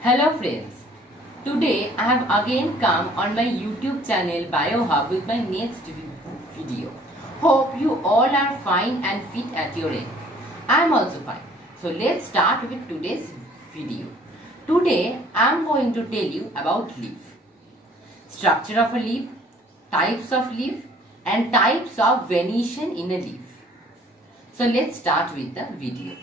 Hello friends, today I have again come on my YouTube channel BioHub with my next video. Hope you all are fine and fit at your end. I am also fine. So let's start with today's video. Today I am going to tell you about leaf. Structure of a leaf, types of leaf and types of venation in a leaf. So let's start with the video.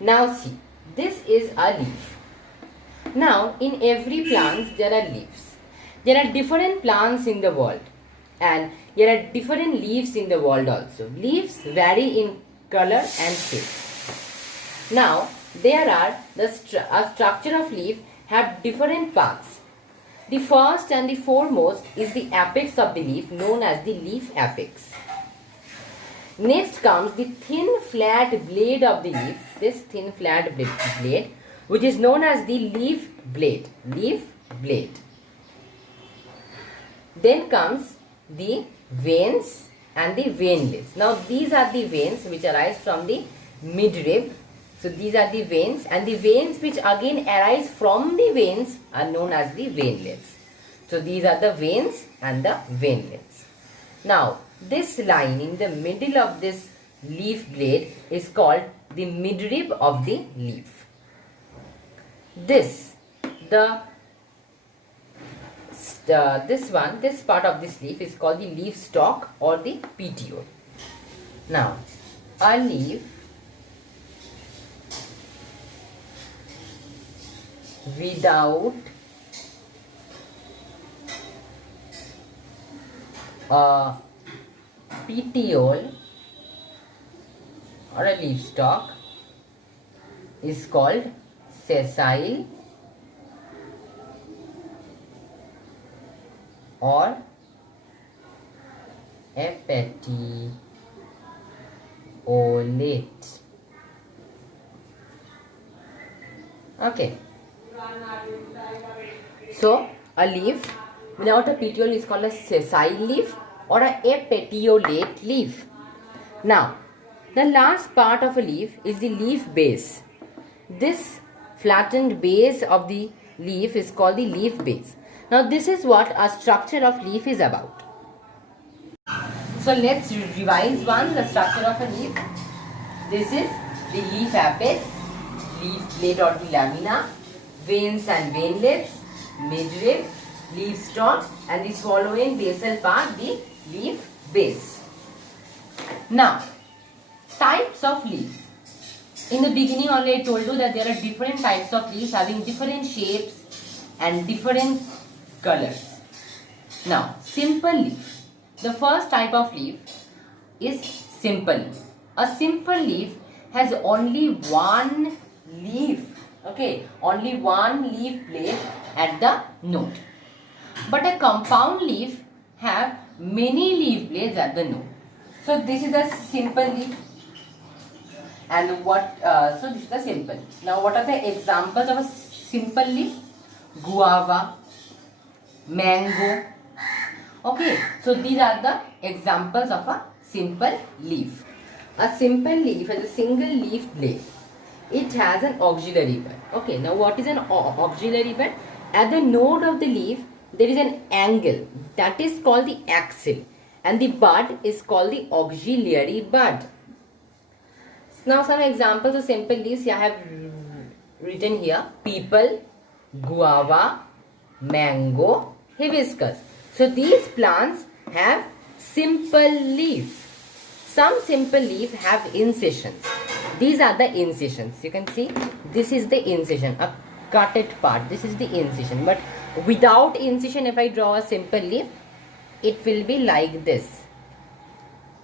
Now see, this is a leaf. Now, in every plant there are leaves. There are different plants in the world and there are different leaves in the world also. Leaves vary in color and shape. Now, there are a structure of leaf have different parts. The first and the foremost is the apex of the leaf known as the leaf apex. Next comes the thin flat blade of the leaf. This thin flat blade which is known as the leaf blade. Then comes the veins and the veinlets. Now these are the veins which arise from the midrib. So these are the veins, and the veins which again arise from the veins are known as the veinlets. So these are the veins and the veinlets. Now this line in the middle of this leaf blade is called the midrib of the leaf. This part of this leaf is called the leaf stalk or the petiole. Now, a leaf without a petiole or a leaf stalk is called sessile or a petiolate. Okay. So, a leaf without a petiole is called a sessile leaf or a petiolate leaf. Now, the last part of a leaf is the leaf base. This flattened base of the leaf is called the leaf base. Now this is what a structure of leaf is about. So let's revise the structure of a leaf. This is the leaf apex, leaf blade or the lamina, veins and veinlets, midrib, leaf stalk, and the swallowing basal part, the leaf base. Now, types of leaves. In the beginning only I told you that there are different types of leaves having different shapes and different colors. Now, simple leaf. The first type of leaf is simple leaf. A simple leaf has only one leaf. Okay, only one leaf blade at the node. But a compound leaf have many leaf blades at the node. So this is a simple leaf. And so this is the simple. Now what are the examples of a simple leaf? Guava, mango. Okay, so these are the examples of a simple leaf. A simple leaf has a single leaf blade. It has an auxiliary bud. Okay, now what is an auxiliary bud? At the node of the leaf, there is an angle that is called the axil, and the bud is called the auxiliary bud. Now some examples of simple leaves I have written here: peepal, guava, mango, hibiscus. So these plants have simple leaf. Some simple leaf have incisions. These are the incisions. You can see this is the incision, a cutted part. This is the incision. But without incision, if I draw a simple leaf, it will be like this.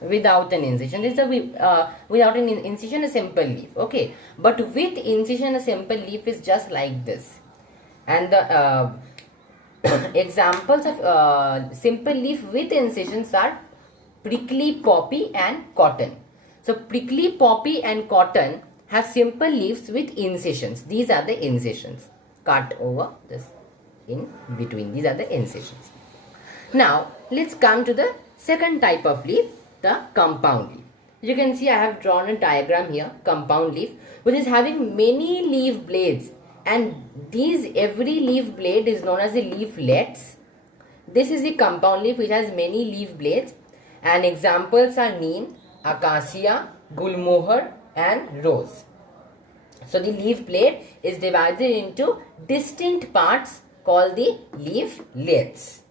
Without an incision, this is without an incision, a simple leaf. Okay, but with incision, a simple leaf is just like this. And the examples of simple leaf with incisions are prickly poppy and cotton. So prickly poppy and cotton have simple leaves with incisions. These are the incisions cut over this in between. These are the incisions. Now let's come to the second type of leaf, the compound leaf. You can see I have drawn a diagram here, compound leaf, which is having many leaf blades and these every leaf blade is known as the leaflets. This is the compound leaf which has many leaf blades, and examples are neem, acacia, gulmohar and rose. So the leaf blade is divided into distinct parts called the leaflets.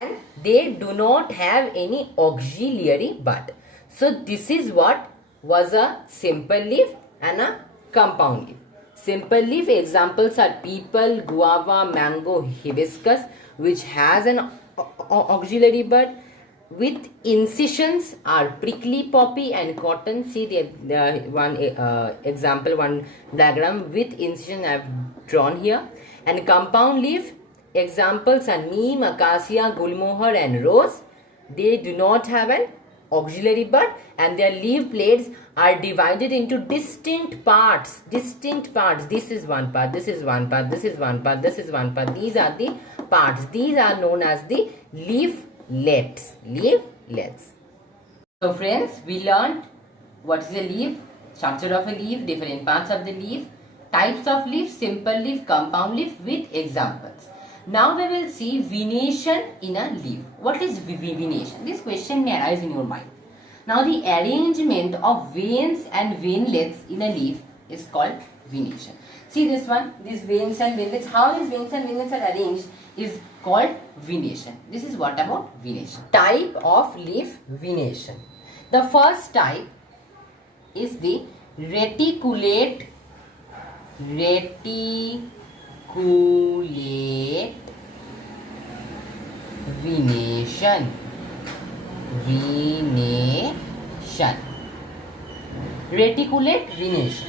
And they do not have any auxiliary bud. So this is what was a simple leaf and a compound leaf. Simple leaf examples are peepal, guava, mango, hibiscus, which has an auxiliary bud. With incisions are prickly poppy and cotton. See the one example, one diagram with incision I have drawn here. And compound leaf examples are neem, acacia, gulmohar and rose. They do not have an auxiliary bud, and their leaf blades are divided into distinct parts. This is one part, this is one part, this is one part, this is one part. These are the parts. These are known as the leaflets. So friends, we learned what is a leaf, structure of a leaf, different parts of the leaf, types of leaf, simple leaf, compound leaf with examples. Now we will see venation in a leaf. What is venation? This question may arise in your mind. Now the arrangement of veins and veinlets in a leaf is called venation. See this one, these veins and veinlets. How these veins and veinlets are arranged is called venation. This is what about venation. Type of leaf venation. The first type is the reticulate venation. Reticulate venation.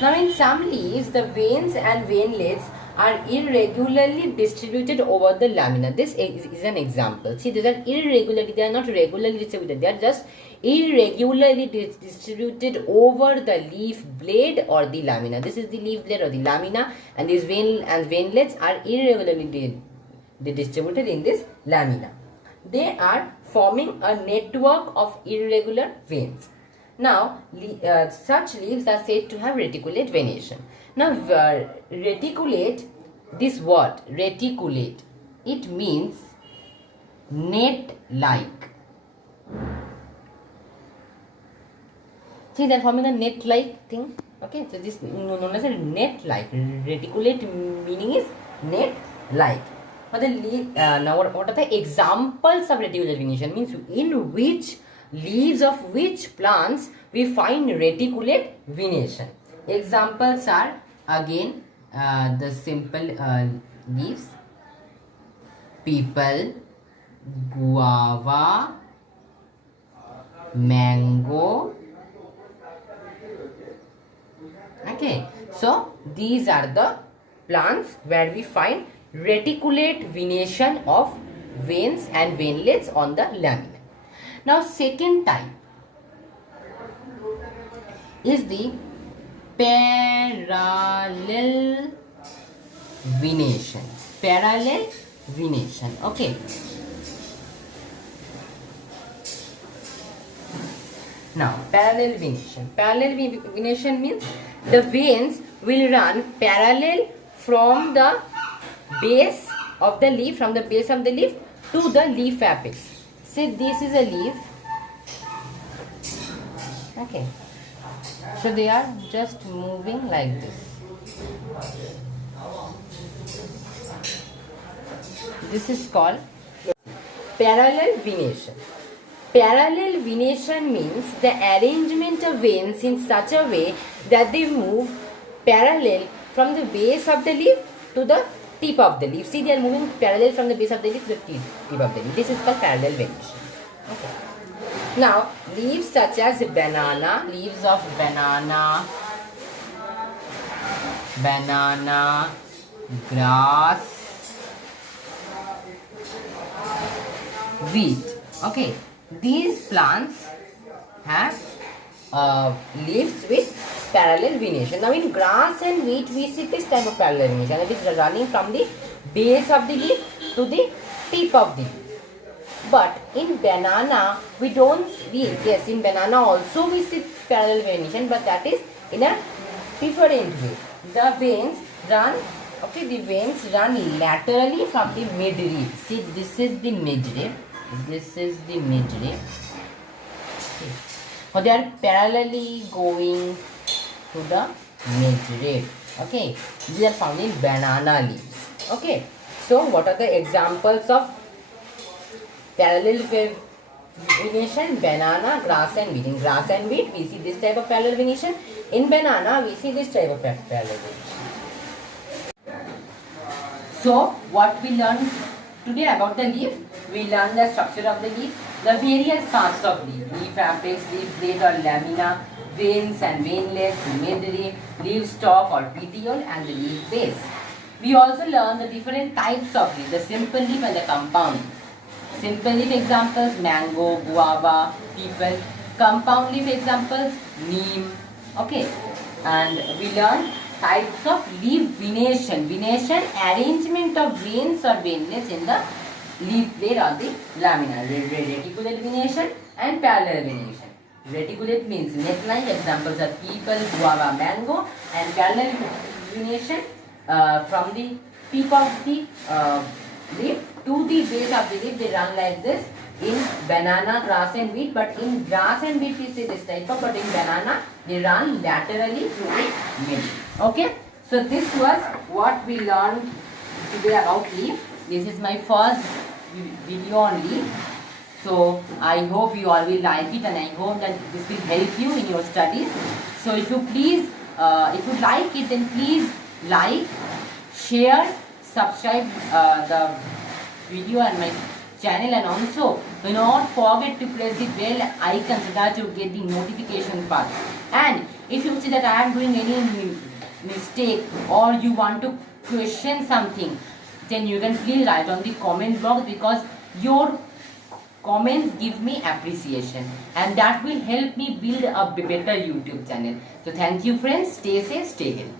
Now in some leaves, the veins and veinlets are irregularly distributed over the lamina. This is an example. See, these are irregularly, they are not regularly distributed, they are just irregularly distributed over the leaf blade or the lamina. This is the leaf blade or the lamina, and these vein and veinlets are irregularly distributed in this lamina. They are forming a network of irregular veins. Now, such leaves are said to have reticulate venation. Now, reticulate, this word, reticulate, it means net-like. See, they are forming a net-like thing. Okay, so this known as a net-like. Reticulate meaning is net-like. Now, what are the examples of reticulate venation? Means in which leaves of which plants we find reticulate venation. Examples are again the simple leaves: peepal, guava, mango. Okay, so these are the plants where we find reticulate venation of veins and veinlets on the lamina. Now, second type is the parallel venation. Okay. Now, parallel venation. Parallel venation means the veins will run parallel from the base of the leaf, to the leaf apex. See, this is a leaf. Okay. So they are just moving like this. This is called parallel venation. Parallel venation means the arrangement of veins in such a way that they move parallel from the base of the leaf to the tip of the leaf. See, they are moving parallel from the base of the leaf to the tip of the leaf. This is called parallel venation. Okay. Now, leaves such as banana, leaves of banana, grass, wheat. Okay, these plants have leaves with parallel venation. Now, in grass and wheat, we see this type of parallel venation. It is running from the base of the leaf to the tip of the leaf. But in banana, we don't see. Yes, in banana also we see parallel venation, but that is in a different way. The veins run, okay, the veins run laterally from the midrib. See, this is the midrib. This is the midrib. Okay. So they are parallelly going to the midrib. Okay, these are found in banana leaves. Okay, so what are the examples of parallel venation? Banana, grass and wheat. In grass and wheat we see this type of parallel venation. In banana we see this type of parallel venation. So what we learned today about the leaf? We learned the structure of the leaf, the various parts of leaf: leaf apex, leaf blade or lamina, veins and veinlets, midrib, leaf stalk or petiole, and the leaf base. We also learned the different types of leaf, the simple leaf and the compound leaf. Simple leaf examples: mango, guava, peepal. Compound leaf examples: neem. Okay, and we learned types of leaf venation. Venation, arrangement of veins or veinlets in the leaf blade or the lamina. Reticulate venation and parallel venation. Reticulate means neckline. Examples are peepal, guava, mango, and parallel venation from the peak of the leaf to the base of the leaf. They run like this in banana, grass and wheat. But in grass and wheat we see this type of, but in banana they run laterally through the middle. Okay, so this was what we learned today about leaf. This is my first video on leaf. So I hope you all will like it, and I hope that this will help you in your studies. So if you please, if you like it, then please like, share, subscribe the video and my channel, and also do not forget to press the bell icon so that you get the notification part. And if you see that I am doing any mistake or you want to question something, then you can please write on the comment box, because your comments give me appreciation and that will help me build a better YouTube channel. So thank you friends, stay safe, stay healthy.